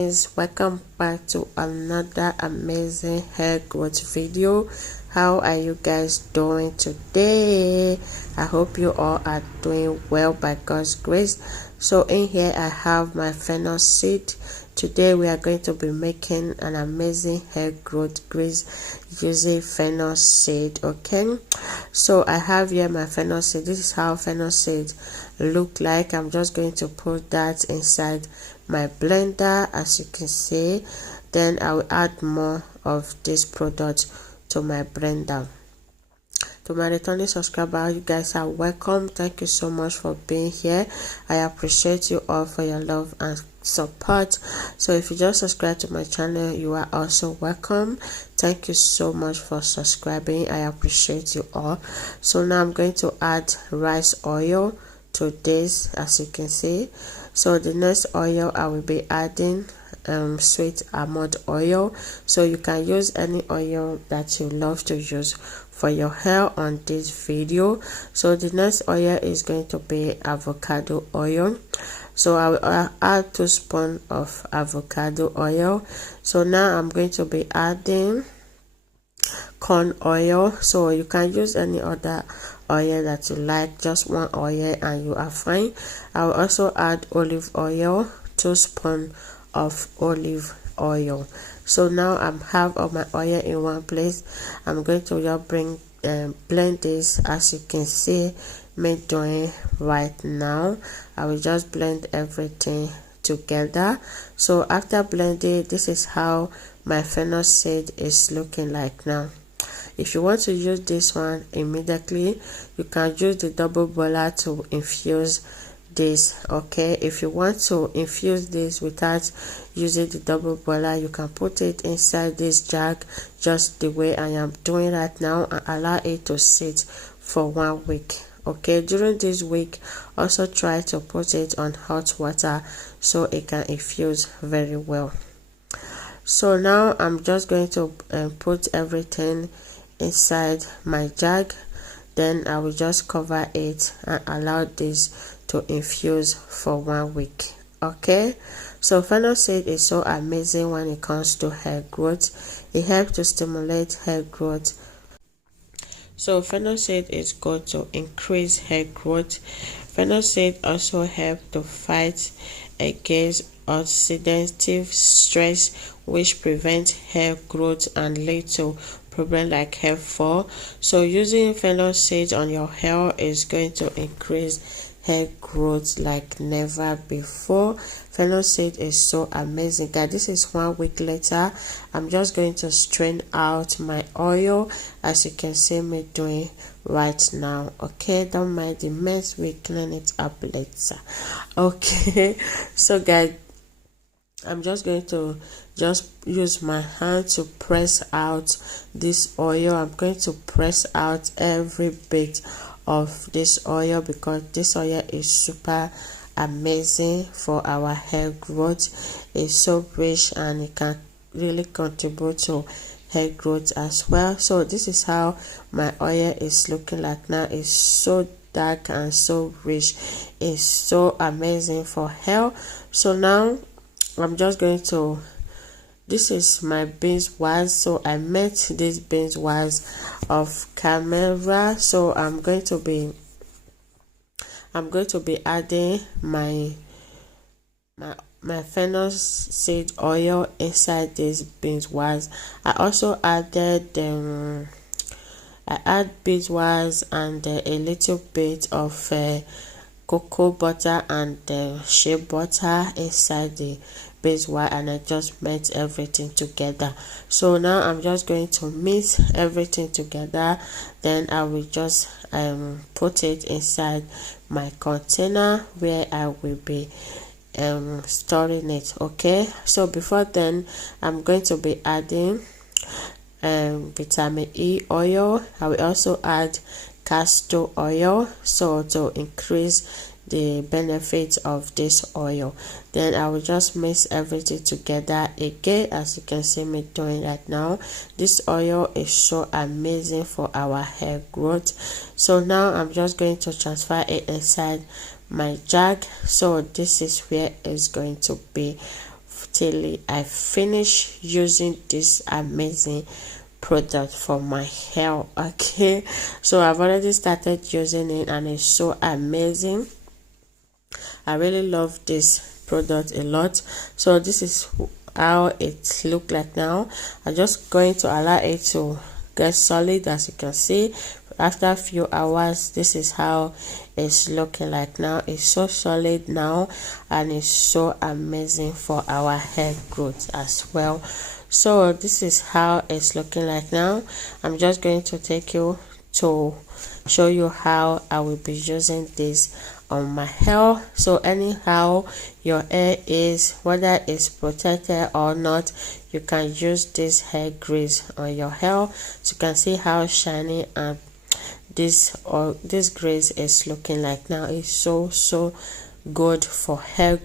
Guys, welcome back to another amazing hair growth video. How are you guys doing today? I hope you all are doing well by God's grace. So in here I have my fennel seed. Today we are going to be making an amazing hair growth grease using fennel seed. Okay, so I have here my fennel seed. This is how fennel seed look like. I'm just going to put that inside my blender, as you can see. Then I will add more of this product to my blender. To my returning subscriber, you guys are welcome. Thank you so much for being here. I appreciate you all for your love and support. So if you just subscribe to my channel, you are also welcome. Thank you so much for subscribing. I appreciate you all. So now I'm going to add rice oil to this, as you can see. So the next oil I will be adding sweet almond oil. So you can use any oil that you love to use for your hair on this video. So the next oil is going to be avocado oil. So I will add 2 spoons of avocado oil. So now I'm going to be adding corn oil. So you can use any other oil that you like, just one oil and you are fine. I will also add olive oil, 2 spoons of olive oil. So now I have all my oil in one place. I'm going to just blend this, as you can see me doing right now. I will just blend everything together. So after blending, this is how my fennel seed is looking like now. If you want to use this one immediately, you can use the double boiler to infuse this. Okay, if you want to infuse this without using the double boiler, you can put it inside this jug just the way I am doing right now and allow it to sit for 1 week. Okay, during this week also try to put it on hot water so it can infuse very well. So now I'm just going to put everything inside my jug. Then I will just cover it and allow this to infuse for 1 week. Okay, so fennel seed is so amazing when it comes to hair growth. It helps to stimulate hair growth. So fennel seed is good to increase hair growth. Fennel seed also helps to fight against oxidative stress, which prevents hair growth and lead to problems like hair fall. So using fennel seed on your hair is going to increase hair growth like never before. Fennel seed is so amazing, guys. This is 1 week later. I'm just going to strain out my oil, as you can see me doing right now. Okay, don't mind the mess, we clean it up later. Okay, so guys, I'm just going to use my hand to press out this oil. I'm going to press out every bit of this oil because this oil is super amazing for our hair growth. It's so rich and it can really contribute to hair growth as well. So this is how my oil is looking like now. It's so dark and so rich. It's so amazing for hair. So now I'm just going to, this is my beeswax. So I met this beeswax of camera. So I'm going to be adding my fennel seed oil inside this beeswax. I also added beeswax and a little bit of cocoa butter and shea butter inside the beeswax, and I just mix everything together. So now I'm just going to mix everything together. Then I will just put it inside my container where I will be storing it. Okay, so before then I'm going to be adding vitamin E oil. I will also add castor oil, so to increase the benefits of this oil. Then I will just mix everything together again, as you can see me doing right now. This oil is so amazing for our hair growth. So now I'm just going to transfer it inside my jug. So this is where it's going to be till I finish using this amazing product for my hair. Okay, so I've already started using it and it's so amazing. I really love this product a lot. So this is how it look like now. I'm just going to allow it to get solid. As you can see, after a few hours, this is how it's looking like now. It's so solid now and it's so amazing for our hair growth as well. So this is how it's looking like now. I'm just going to take you to show you how I will be using this on my hair. So anyhow your hair is, whether it's protected or not, you can use this hair grease on your hair. So you can see how shiny and this grease is looking like now. It's so good for hair